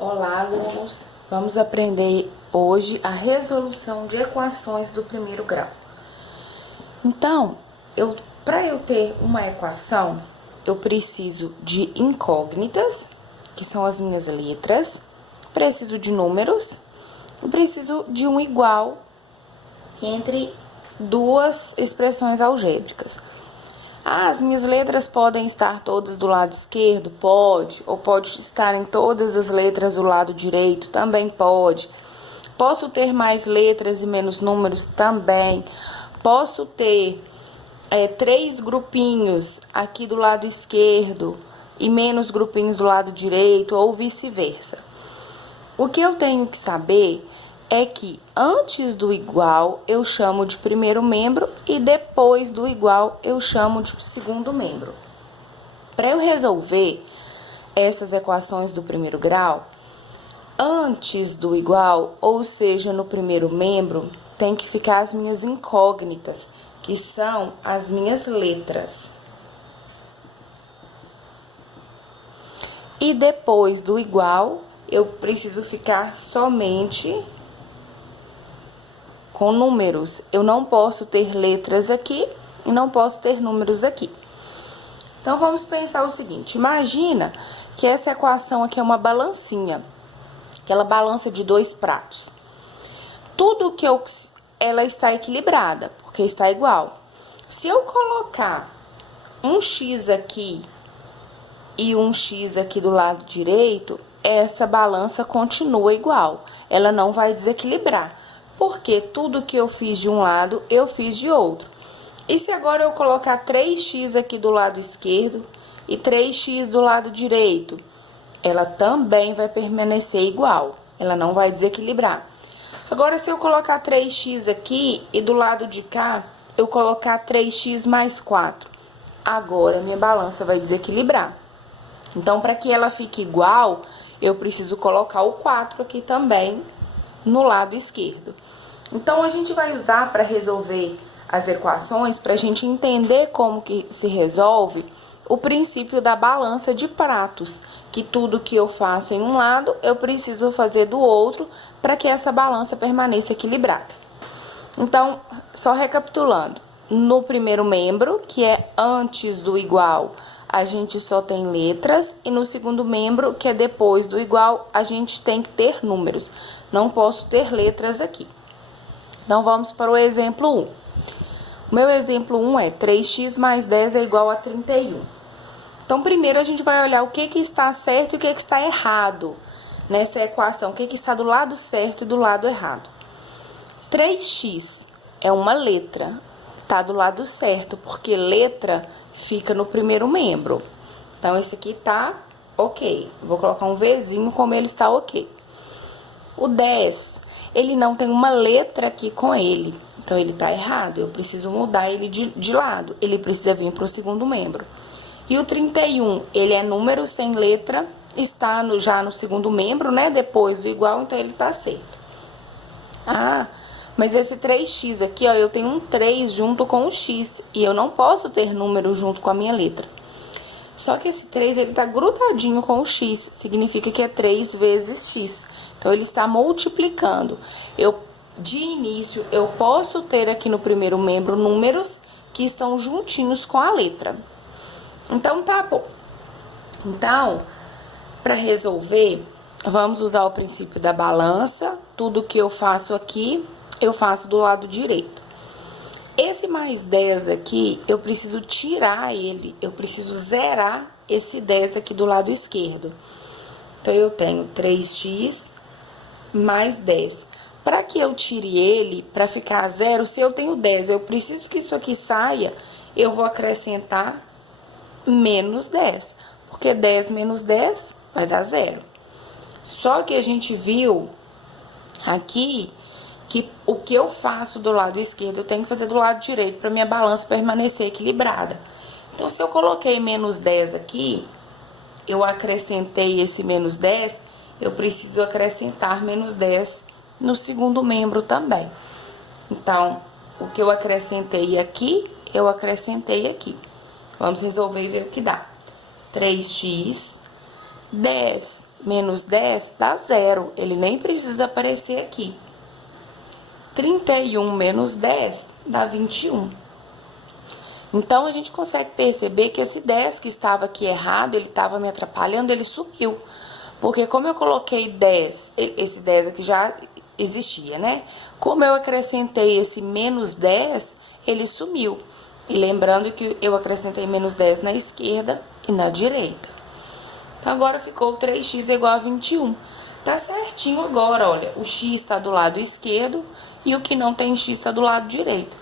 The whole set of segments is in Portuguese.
Olá, alunos! Vamos aprender hoje a resolução de equações do primeiro grau. Então, para eu ter uma equação, eu preciso de incógnitas, que são as minhas letras, preciso de números, e preciso de um igual entre duas expressões algébricas. As minhas letras podem estar todas do lado esquerdo? Pode. Ou pode estar em todas as letras do lado direito? Também pode. Posso ter mais letras e menos números? Também. Posso ter 3 grupinhos aqui do lado esquerdo e menos grupinhos do lado direito, ou vice-versa. O que eu tenho que saber é que antes do igual eu chamo de primeiro membro e depois do igual eu chamo de segundo membro. Para eu resolver essas equações do primeiro grau, antes do igual, ou seja, no primeiro membro, tem que ficar as minhas incógnitas, que são as minhas letras. E depois do igual, eu preciso ficar somente com números. Eu não posso ter letras aqui e não posso ter números aqui. Então, vamos pensar o seguinte. Imagina que essa equação aqui é uma balancinha. Aquela balança de 2 pratos. Tudo que ela está equilibrada, porque está igual. Se eu colocar um X aqui e um X aqui do lado direito, essa balança continua igual. Ela não vai desequilibrar. Porque tudo que eu fiz de um lado, eu fiz de outro. E se agora eu colocar 3x aqui do lado esquerdo e 3x do lado direito, ela também vai permanecer igual. Ela não vai desequilibrar. Agora, se eu colocar 3x aqui e do lado de cá, eu colocar 3x mais 4, agora minha balança vai desequilibrar. Então, para que ela fique igual, eu preciso colocar o 4 aqui também no lado esquerdo. Então, a gente vai usar para resolver as equações, para a gente entender como que se resolve, o princípio da balança de pratos, que tudo que eu faço em um lado, eu preciso fazer do outro, para que essa balança permaneça equilibrada. Então, só recapitulando, no primeiro membro, que é antes do igual, a gente só tem letras, e no segundo membro, que é depois do igual, a gente tem que ter números. Não posso ter letras aqui. Então, vamos para o exemplo 1. O meu exemplo 1 é 3x mais 10 é igual a 31. Então, primeiro a gente vai olhar o que está certo e o que está errado nessa equação. O que está do lado certo e do lado errado. 3x é uma letra, tá do lado certo, porque letra fica no primeiro membro. Então, esse aqui tá ok. Vou colocar um Vzinho como ele está ok. O 10, ele não tem uma letra aqui com ele. Então, ele tá errado. Eu preciso mudar ele de lado. Ele precisa vir para o segundo membro. E o 31, ele é número sem letra, está já no segundo membro, né? Depois do igual, então ele tá certo. Ah, mas esse 3x aqui, ó, eu tenho um 3 junto com o x, e eu não posso ter número junto com a minha letra. Só que esse 3, ele tá grudadinho com o x, significa que é 3 vezes x. Então, ele está multiplicando. De início, eu posso ter aqui no primeiro membro números que estão juntinhos com a letra. Então, tá bom. Então, para resolver, vamos usar o princípio da balança. Tudo que eu faço aqui, eu faço do lado direito. Esse mais 10 aqui, eu preciso tirar ele, eu preciso zerar esse 10 aqui do lado esquerdo. Então, eu tenho 3x mais 10. Para que eu tire ele, para ficar zero, se eu tenho 10, eu preciso que isso aqui saia, eu vou acrescentar menos 10. Porque 10 menos 10 vai dar zero. Só que a gente viu aqui que o que eu faço do lado esquerdo, eu tenho que fazer do lado direito para minha balança permanecer equilibrada. Então, se eu coloquei menos 10 aqui, eu acrescentei esse menos 10, eu preciso acrescentar menos 10 no segundo membro também. Então, o que eu acrescentei aqui, eu acrescentei aqui. Vamos resolver e ver o que dá. 3x, 10 menos 10 dá 0. Ele nem precisa aparecer aqui. 31 menos 10 dá 21. Então, a gente consegue perceber que esse 10 que estava aqui errado, ele estava me atrapalhando, ele sumiu. Porque como eu coloquei 10, esse 10 aqui já existia, né? Como eu acrescentei esse menos 10, ele sumiu. E lembrando que eu acrescentei menos 10 na esquerda e na direita. Então, agora ficou 3x igual a 21. Tá certinho agora, olha, o x está do lado esquerdo e o que não tem x está do lado direito.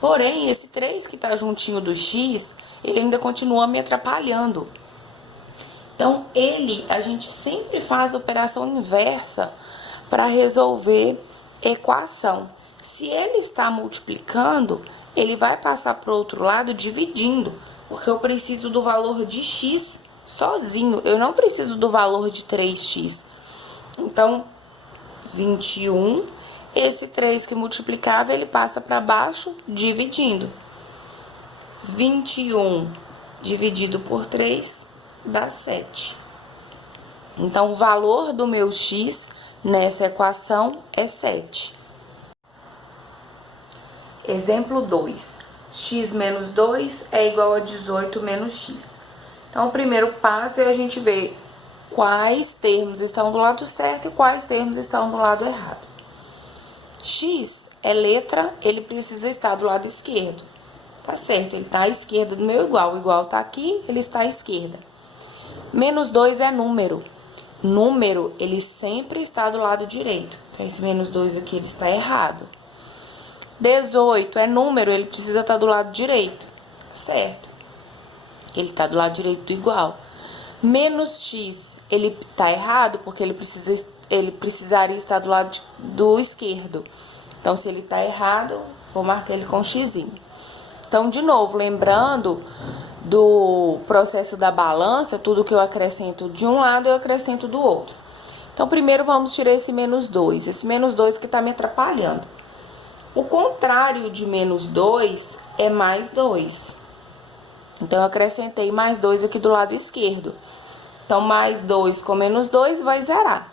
Porém, esse 3 que está juntinho do x, ele ainda continua me atrapalhando. Então, a gente sempre faz operação inversa para resolver equação. Se ele está multiplicando, ele vai passar para o outro lado dividindo, porque eu preciso do valor de x sozinho, eu não preciso do valor de 3x. Então, 21, esse 3 que multiplicava, ele passa para baixo, dividindo. 21 dividido por 3 dá 7. Então, o valor do meu x nessa equação é 7. Exemplo 2. X menos 2 é igual a 18 menos x. Então, o primeiro passo é a gente ver quais termos estão do lado certo e quais termos estão do lado errado. X é letra, ele precisa estar do lado esquerdo. Tá certo, ele está à esquerda do meu igual. O igual está aqui, ele está à esquerda. Menos 2 é número. Número, ele sempre está do lado direito. Então, esse menos 2 aqui, ele está errado. 18 é número, ele precisa estar do lado direito. Tá certo. Ele está do lado direito do igual. Menos x, ele está errado, porque ele precisaria estar do lado do esquerdo. Então, se ele está errado, vou marcar ele com xizinho. Então, de novo, lembrando do processo da balança, tudo que eu acrescento de um lado, eu acrescento do outro. Então, primeiro vamos tirar esse menos 2. Esse menos 2 que está me atrapalhando. O contrário de menos 2 é mais 2. Então, eu acrescentei mais 2 aqui do lado esquerdo. Então, mais 2 com menos 2 vai zerar.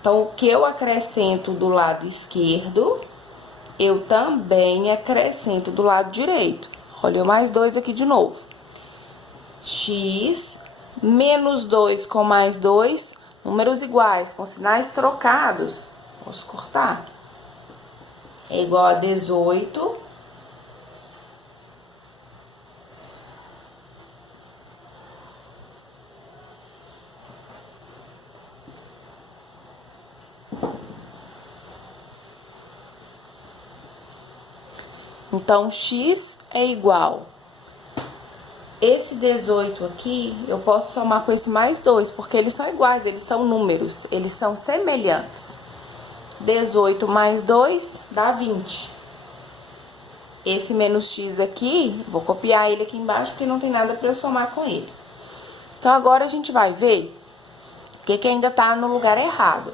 Então, o que eu acrescento do lado esquerdo, eu também acrescento do lado direito. Olha, mais 2 aqui de novo. X menos 2 com mais 2, números iguais, com sinais trocados. Posso cortar. É igual a 18. Então, x é igual. Esse 18 aqui, eu posso somar com esse mais 2, porque eles são iguais, eles são números, eles são semelhantes. 18 mais 2 dá 20. Esse menos x aqui, vou copiar ele aqui embaixo, porque não tem nada para eu somar com ele. Então, agora a gente vai ver o que ainda está no lugar errado.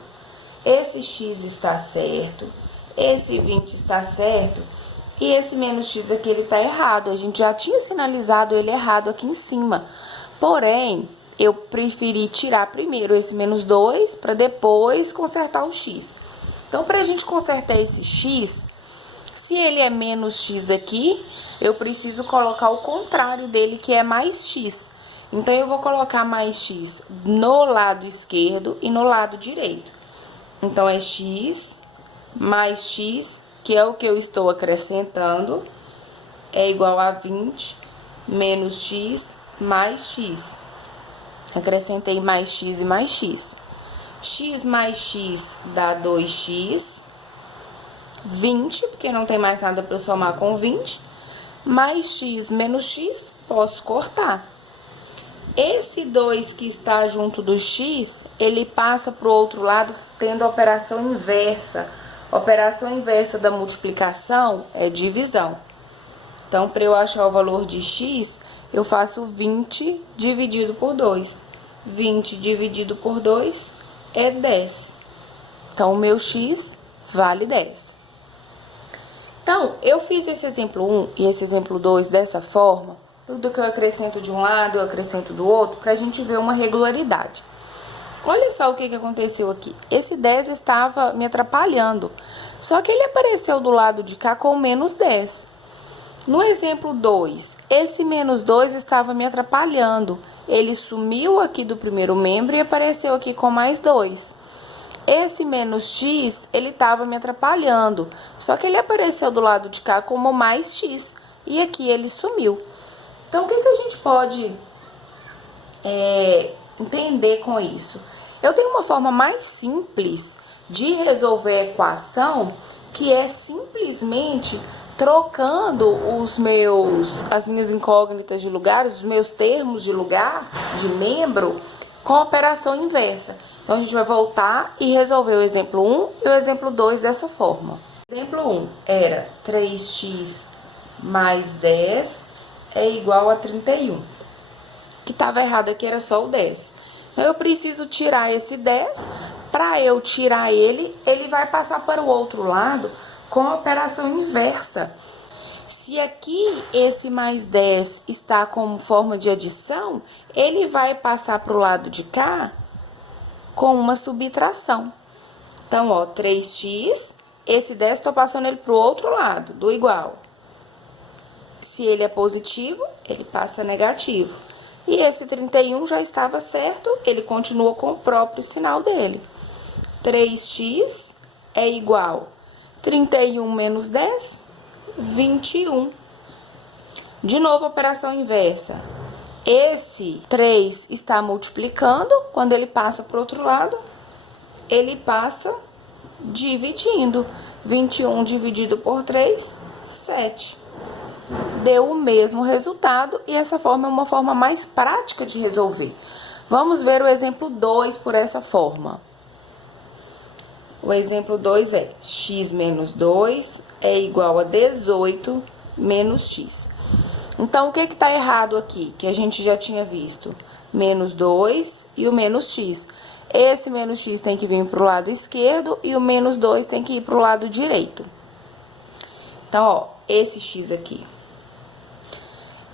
Esse x está certo, esse 20 está certo, e esse menos x aqui, ele está errado. A gente já tinha sinalizado ele errado aqui em cima. Porém, eu preferi tirar primeiro esse menos 2 para depois consertar o x. Então, para a gente consertar esse x, se ele é menos x aqui, eu preciso colocar o contrário dele, que é mais x. Então, eu vou colocar mais x no lado esquerdo e no lado direito. Então, é x mais x, que é o que eu estou acrescentando, é igual a 20 menos x mais x. Acrescentei mais x e mais x. X mais x dá 2x. 20, porque não tem mais nada para somar com 20. Mais x menos x, posso cortar. Esse 2 que está junto do x, ele passa para o outro lado tendo a operação inversa. A operação inversa da multiplicação é divisão. Então, para eu achar o valor de x, eu faço 20 dividido por 2. 20 dividido por 2 é 10. Então, o meu x vale 10. Então, eu fiz esse exemplo 1 e esse exemplo 2 dessa forma. Tudo que eu acrescento de um lado, eu acrescento do outro, para a gente ver uma regularidade. Olha só o que aconteceu aqui. Esse 10 estava me atrapalhando. Só que ele apareceu do lado de cá com menos 10. No exemplo 2, esse menos 2 estava me atrapalhando. Ele sumiu aqui do primeiro membro e apareceu aqui com mais 2. Esse menos x, ele estava me atrapalhando. Só que ele apareceu do lado de cá como mais x. E aqui ele sumiu. Então, o que a gente pode entender com isso? Eu tenho uma forma mais simples de resolver a equação, que é simplesmente trocando as minhas incógnitas de lugares, os meus termos de lugar, de membro, com a operação inversa. Então, a gente vai voltar e resolver o exemplo 1 e o exemplo 2 dessa forma. O exemplo 1 era 3x mais 10 é igual a 31. O que estava errado aqui era só o 10. Então, eu preciso tirar esse 10. Para eu tirar ele, ele vai passar para o outro lado com a operação inversa. Se aqui esse mais 10 está como forma de adição, ele vai passar para o lado de cá com uma subtração. Então, ó, 3x, esse 10 estou passando ele para o outro lado, do igual. Se ele é positivo, ele passa negativo. E esse 31 já estava certo, ele continua com o próprio sinal dele. 3x é igual a 31 menos 10, 21. De novo, operação inversa. Esse 3 está multiplicando, quando ele passa para o outro lado, ele passa dividindo. 21 dividido por 3, 7. Deu o mesmo resultado e essa forma é uma forma mais prática de resolver. Vamos ver o exemplo 2 por essa forma. O exemplo 2 é x menos 2 é igual a 18 menos x. Então, o que está errado aqui, que a gente já tinha visto? Menos 2 e o menos x. Esse menos x tem que vir para o lado esquerdo e o menos 2 tem que ir para o lado direito. Então, ó, esse x aqui.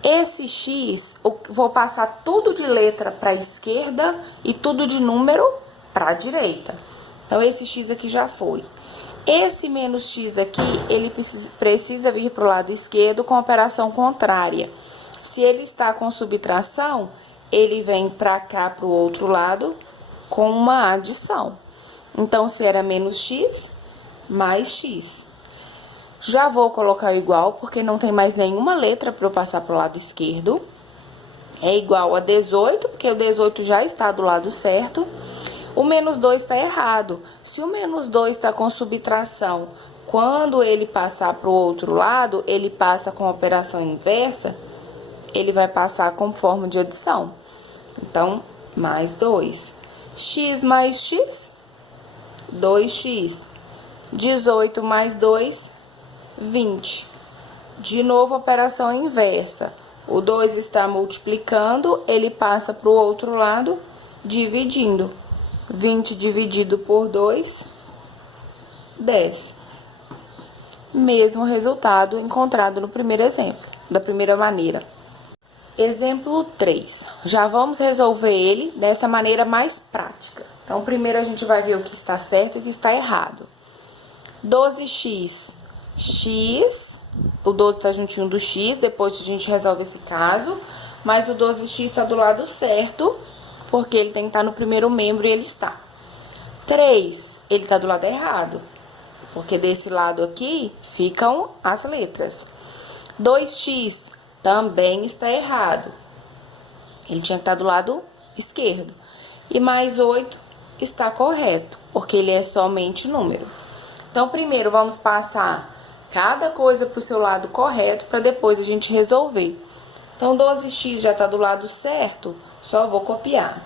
Esse x, eu vou passar tudo de letra para a esquerda e tudo de número para a direita. Então, esse x aqui já foi. Esse menos x aqui, ele precisa vir para o lado esquerdo com operação contrária. Se ele está com subtração, ele vem para cá, para o outro lado, com uma adição. Então, se era menos x, mais x. Já vou colocar igual, porque não tem mais nenhuma letra para eu passar para o lado esquerdo. É igual a 18, porque o 18 já está do lado certo. O menos 2 está errado. Se o menos 2 está com subtração, quando ele passar para o outro lado, ele passa com operação inversa, ele vai passar com forma de adição. Então, mais 2. X mais x, 2x. 18 mais 2, 20. De novo, operação inversa. O 2 está multiplicando, ele passa para o outro lado, dividindo. 20 dividido por 2, 10. Mesmo resultado encontrado no primeiro exemplo, da primeira maneira. Exemplo 3. Já vamos resolver ele dessa maneira mais prática. Então, primeiro a gente vai ver o que está certo e o que está errado. 12x, x, o 12 está juntinho do x, depois a gente resolve esse caso, mas o 12x está do lado certo, porque ele tem que estar no primeiro membro e ele está. 3, ele está do lado errado, porque desse lado aqui ficam as letras. 2x também está errado, ele tinha que estar do lado esquerdo. E mais 8 está correto, porque ele é somente número. Então, primeiro vamos passar cada coisa para o seu lado correto, para depois a gente resolver. Então, 12x já está do lado certo, só vou copiar.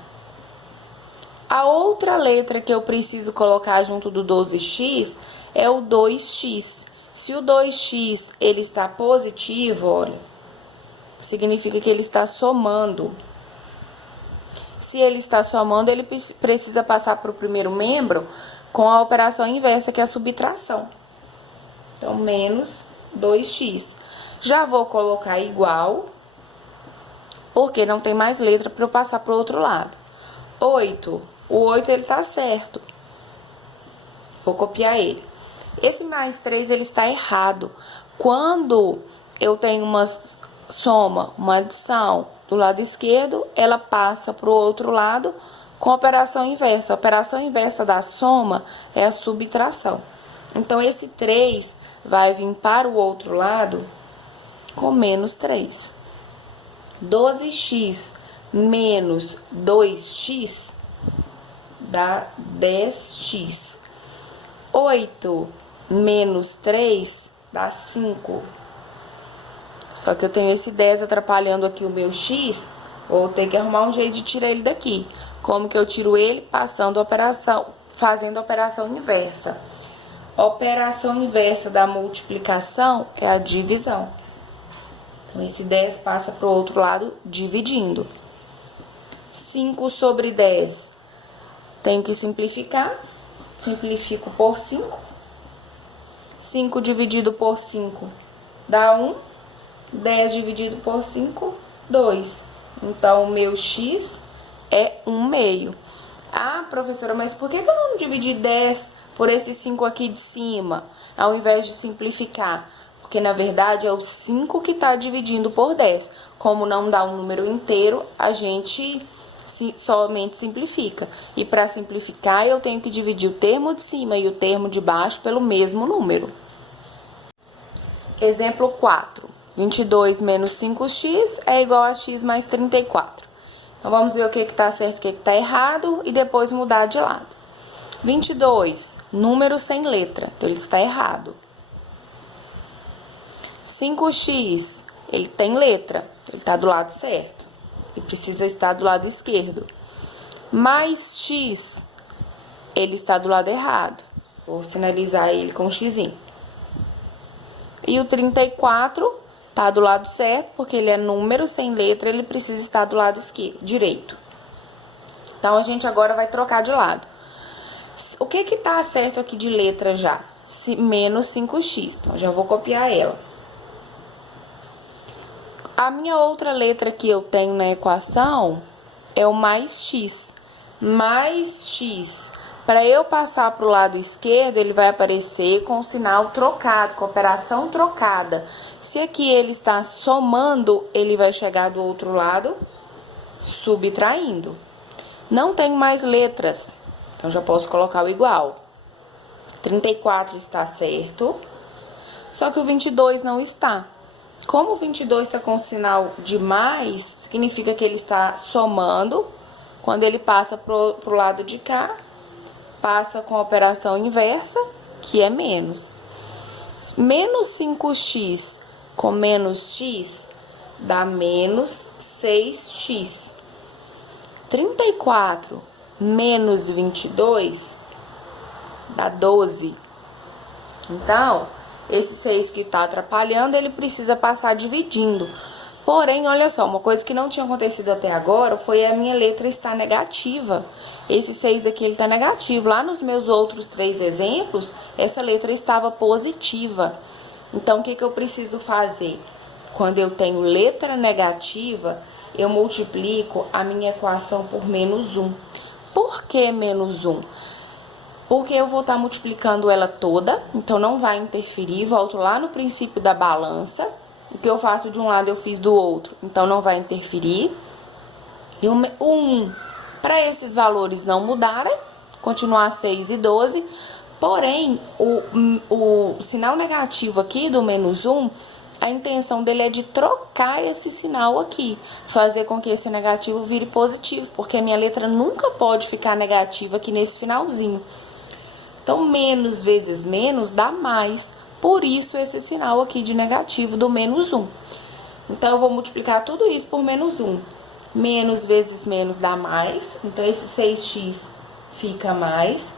A outra letra que eu preciso colocar junto do 12x é o 2x. Se o 2x ele está positivo, olha, significa que ele está somando. Se ele está somando, ele precisa passar para o primeiro membro com a operação inversa, que é a subtração. Então, menos 2x. Já vou colocar igual, porque não tem mais letra para eu passar para o outro lado. 8 O 8 ele tá certo. Vou copiar ele. Esse mais 3 ele está errado. Quando eu tenho uma soma, uma adição do lado esquerdo, ela passa para o outro lado com operação inversa. A operação inversa da soma é a subtração. Então, esse 3 vai vir para o outro lado com menos 3. 12x menos 2x dá 10x. 8 menos 3 dá 5. Só que eu tenho esse 10 atrapalhando aqui o meu x, vou ter que arrumar um jeito de tirar ele daqui. Como que eu tiro ele? Passando a operação, fazendo a operação inversa. A operação inversa da multiplicação é a divisão. Então, esse 10 passa para o outro lado dividindo. 5 sobre 10. Tenho que simplificar. Simplifico por 5. 5 dividido por 5 dá 1. 10 dividido por 5, 2. Então, o meu x é 1/2. Ah, professora, mas por que eu não dividi 10 por esse 5 aqui de cima, ao invés de simplificar? Porque, na verdade, é o 5 que está dividindo por 10. Como não dá um número inteiro, a gente somente simplifica. E para simplificar, eu tenho que dividir o termo de cima e o termo de baixo pelo mesmo número. Exemplo 4. 22 menos 5x é igual a x mais 34. Então, vamos ver o que está certo e o que está errado e depois mudar de lado. 22, número sem letra, então ele está errado. 5x, ele tem letra, ele está do lado certo. E precisa estar do lado esquerdo. Mais x, ele está do lado errado. Vou sinalizar ele com um xizinho. E o 34 está do lado certo, porque ele é número sem letra, ele precisa estar do lado direito. Então, a gente agora vai trocar de lado. O que que tá certo aqui de letra já? Menos 5x. Então, já vou copiar ela. A minha outra letra que eu tenho na equação é o mais x. Mais x. Para eu passar para o lado esquerdo, ele vai aparecer com o sinal trocado, com a operação trocada. Se aqui ele está somando, ele vai chegar do outro lado subtraindo. Não tenho mais letras, então já posso colocar o igual. 34 está certo, só que o 22 não está. Como o 22 está com o sinal de mais, significa que ele está somando. Quando ele passa para o lado de cá, passa com a operação inversa, que é menos. Menos 5x com menos x dá menos 6x. 34 menos 22 dá 12. Então, esse 6 que está atrapalhando, ele precisa passar dividindo. Porém, olha só, uma coisa que não tinha acontecido até agora foi a minha letra estar negativa. Esse 6 aqui, ele está negativo. Lá nos meus outros 3 exemplos, essa letra estava positiva. Então, o que que eu preciso fazer? Quando eu tenho letra negativa, eu multiplico a minha equação por menos 1. Por que menos 1? Porque eu vou estar multiplicando ela toda, então não vai interferir. Volto lá no princípio da balança. O que eu faço de um lado, eu fiz do outro, então não vai interferir. E o 1, para esses valores não mudarem, continuar 6 e 12. Porém, o sinal negativo aqui do menos 1, a intenção dele é de trocar esse sinal aqui, fazer com que esse negativo vire positivo, porque a minha letra nunca pode ficar negativa aqui nesse finalzinho. Então, menos vezes menos dá mais. Por isso, esse sinal aqui de negativo do menos 1. Então, eu vou multiplicar tudo isso por menos 1. Menos vezes menos dá mais. Então, esse 6x fica mais.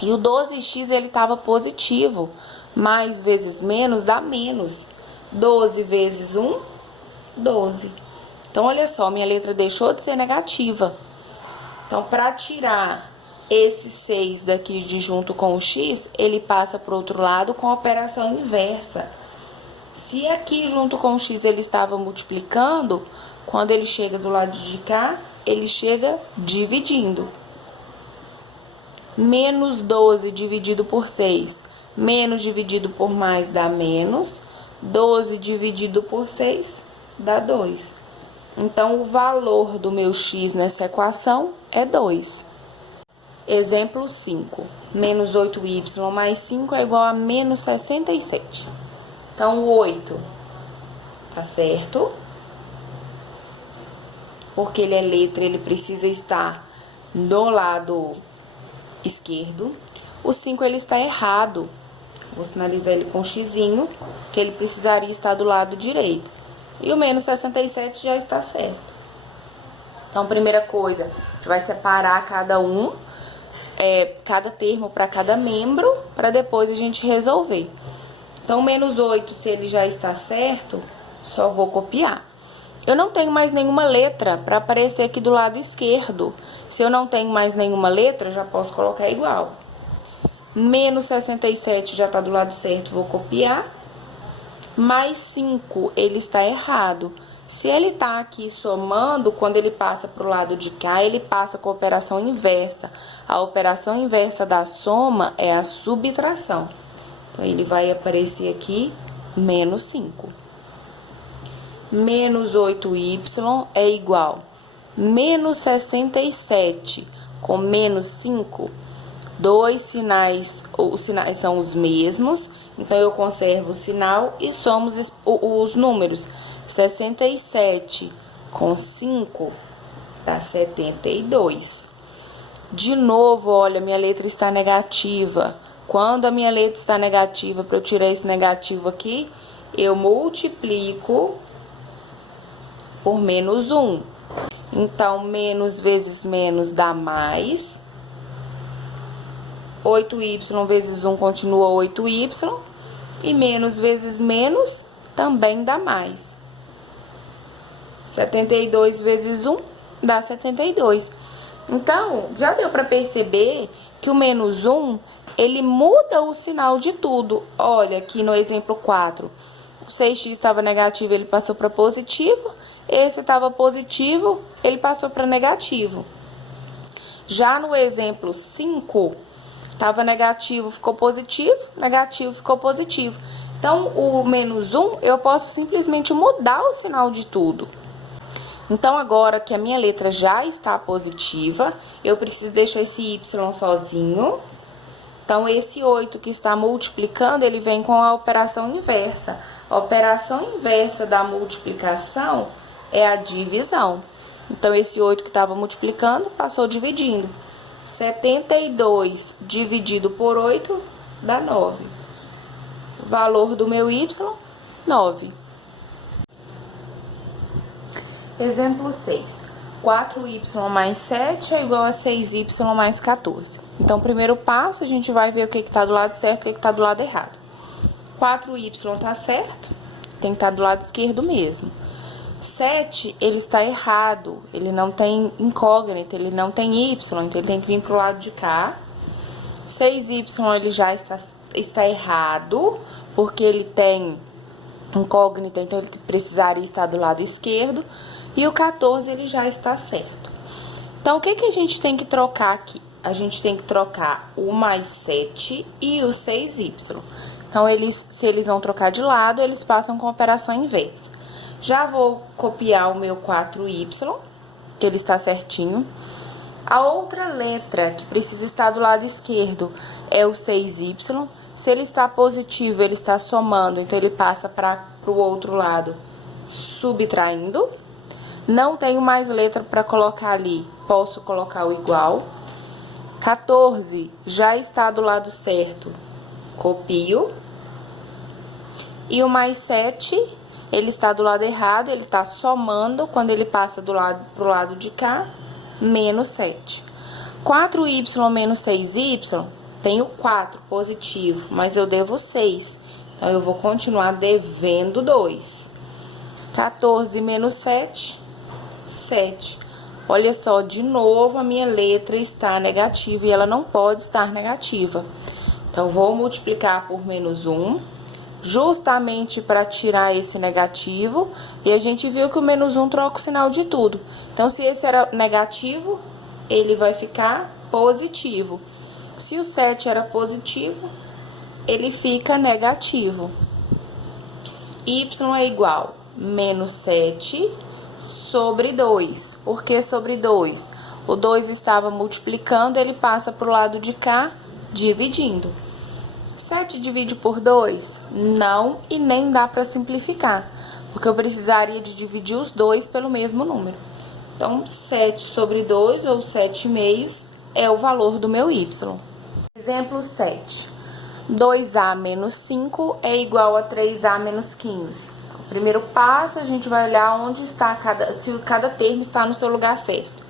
E o 12x, ele estava positivo. Mais vezes menos dá menos. 12 vezes 1, 12. Então, olha só, minha letra deixou de ser negativa. Então, para tirar esse 6 daqui de junto com o x, ele passa para o outro lado com a operação inversa. Se aqui junto com o x ele estava multiplicando, quando ele chega do lado de cá, ele chega dividindo. Menos 12 dividido por 6, menos dividido por mais dá menos. 12 dividido por 6 dá 2. Então, o valor do meu x nessa equação é 2. Exemplo 5. Menos 8y mais 5 é igual a menos 67. Então, o 8 tá certo. Porque ele é letra, ele precisa estar do lado esquerdo. O 5 ele está errado. Vou sinalizar ele com um xizinho, que ele precisaria estar do lado direito. E o menos 67 já está certo. Então, primeira coisa, a gente vai separar cada termo para cada membro, para depois a gente resolver. Então, menos 8, se ele já está certo, só vou copiar. Eu não tenho mais nenhuma letra para aparecer aqui do lado esquerdo. Se eu não tenho mais nenhuma letra, já posso colocar igual. Menos 67 já está do lado certo, vou copiar. Mais 5, ele está errado. Se ele está aqui somando, quando ele passa para o lado de cá, ele passa com a operação inversa. A operação inversa da soma é a subtração. Então, ele vai aparecer aqui, menos 5. Menos 8y é igual menos 67 com menos 5. Os sinais são os mesmos, então eu conservo o sinal e somos os números. 67 com 5 dá 72. De novo, olha, minha letra está negativa. Quando a minha letra está negativa, para eu tirar esse negativo aqui, eu multiplico por menos 1. Então, menos vezes menos dá mais. 8y vezes 1 continua 8y. E menos vezes menos também dá mais. 72 vezes 1 dá 72. Então, já deu para perceber que o menos 1, ele muda o sinal de tudo. Olha, aqui no exemplo 4, o 6x estava negativo, ele passou para positivo. Esse estava positivo, ele passou para negativo. Já no exemplo 5, estava negativo, ficou positivo, negativo, ficou positivo. Então, o menos 1, eu posso simplesmente mudar o sinal de tudo. Então, agora que a minha letra já está positiva, eu preciso deixar esse y sozinho. Então, esse 8 que está multiplicando, ele vem com a operação inversa. A operação inversa da multiplicação é a divisão. Então, esse 8 que estava multiplicando, passou dividindo. 72 dividido por 8 dá 9. O valor do meu y, 9. Exemplo 6. 4y mais 7 é igual a 6y mais 14. Então, primeiro passo, a gente vai ver o que está do lado certo e o que está do lado errado. 4y está certo, tem que estar do lado esquerdo mesmo. 7, ele está errado, ele não tem incógnita, ele não tem y, então ele tem que vir para o lado de cá. 6y ele já está errado, porque ele tem incógnita, então ele precisaria estar do lado esquerdo. E o 14 ele já está certo. Então, o que a gente tem que trocar aqui? A gente tem que trocar o mais 7 e o 6y. Então, se eles vão trocar de lado, eles passam com a operação inversa. Já vou copiar o meu 4y, que ele está certinho. A outra letra que precisa estar do lado esquerdo é o 6y. Se ele está positivo, ele está somando, então ele passa para o outro lado, subtraindo. Não tenho mais letra para colocar ali, posso colocar o igual. 14 já está do lado certo, copio. E o mais 7, ele está do lado errado, ele está somando, quando ele passa pro lado de cá, menos 7. 4y menos 6y, tenho 4 positivo, mas eu devo 6. Então, eu vou continuar devendo 2. 14 menos 7, 7. Olha só, de novo a minha letra está negativa e ela não pode estar negativa. Então, vou multiplicar por menos 1, justamente para tirar esse negativo. E a gente viu que o menos 1 troca o sinal de tudo. Então, se esse era negativo, ele vai ficar positivo. Se o 7 era positivo, ele fica negativo. Y é igual a menos 7 sobre 2. Por que sobre 2? O 2 estava multiplicando, ele passa para o lado de cá, dividindo. 7 divide por 2? Não, e nem dá para simplificar, porque eu precisaria de dividir os dois pelo mesmo número. Então, 7 sobre 2, ou 7/2, é o valor do meu y. Exemplo 7. 2a menos 5 é igual a 3a menos 15. Então, primeiro passo, a gente vai olhar onde está se cada termo está no seu lugar certo.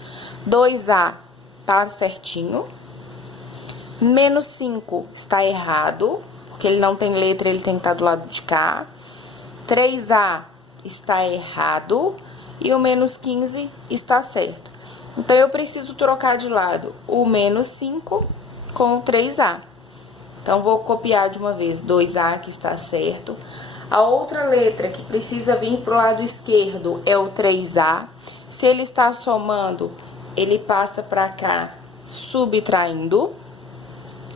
2a está certinho. Menos 5 está errado, porque ele não tem letra, ele tem que estar do lado de cá. 3a está errado e o menos 15 está certo. Então, eu preciso trocar de lado o menos 5 com o 3a. Então, vou copiar de uma vez 2a, que está certo. A outra letra que precisa vir para o lado esquerdo é o 3a. Se ele está somando, ele passa para cá, subtraindo.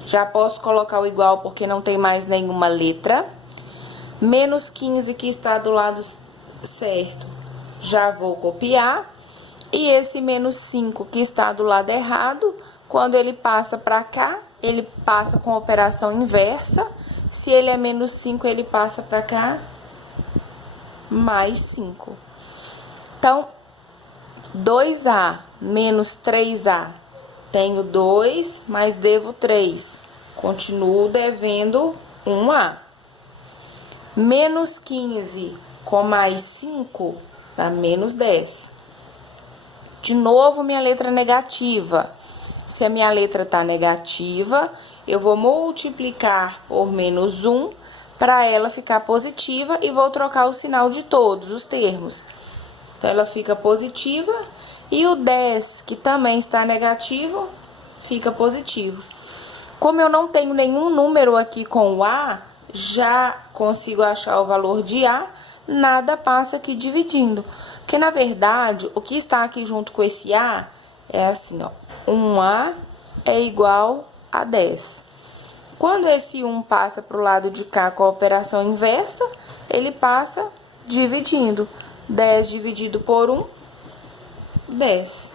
Já posso colocar o igual porque não tem mais nenhuma letra. Menos 15, que está do lado certo, já vou copiar. E esse menos 5, que está do lado errado, quando ele passa para cá, ele passa com a operação inversa. Se ele é menos 5, ele passa para cá, mais 5. Então, 2a menos 3a. Tenho 2, mas devo 3. Continuo devendo 1a. Menos 15 com mais 5 dá menos 10. De novo, minha letra negativa. Se a minha letra está negativa, eu vou multiplicar por menos 1 para ela ficar positiva e vou trocar o sinal de todos os termos. Então, ela fica positiva e o 10, que também está negativo, fica positivo. Como eu não tenho nenhum número aqui com o A, já consigo achar o valor de A, nada passa aqui dividindo. Porque, na verdade, o que está aqui junto com esse A é assim, ó. 1A é igual a 10. Quando esse 1 passa para o lado de cá com a operação inversa, ele passa dividindo. 10 dividido por 1, 10.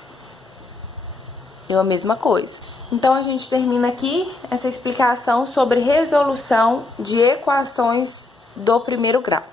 E a mesma coisa. Então, a gente termina aqui essa explicação sobre resolução de equações do primeiro grau.